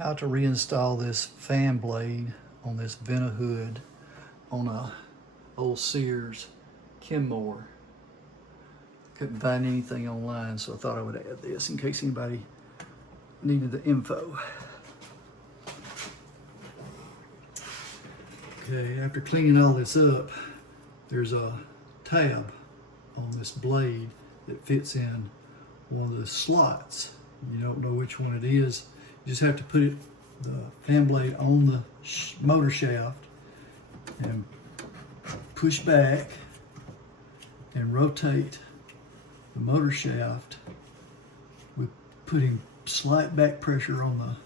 how to reinstall this fan blade on this vent hood on a old Sears Kenmore. Couldn't find anything online, so I thought I would add this in case anybody needed the info. Okay, after cleaning all this up, there's a tab on this blade that fits in one of the slots. You don't know which one it is. You just have to put the fan blade on the motor shaft and push back and rotate the motor shaft with putting slight back pressure on the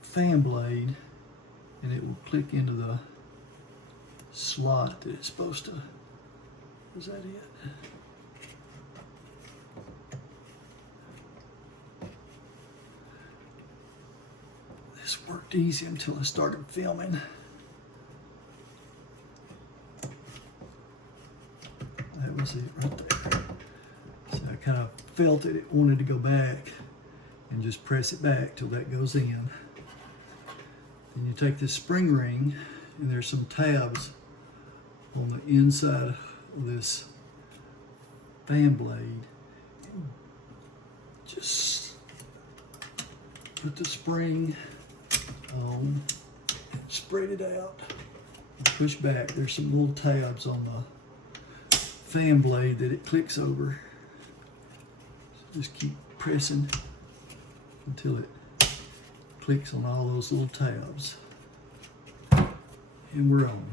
fan blade, and it will click into the slot that it's supposed to. Is that it? This worked easy until I started filming. That was it right there. So I kind of felt it wanted to go back, and just press it back till that goes in. Then you take this spring ring, and there's some tabs on the inside of this fan blade. Just put the spring on, spread it out, and push back. There's some little tabs on the fan blade that it clicks over. So just keep pressing until it clicks on all those little tabs. And we're on.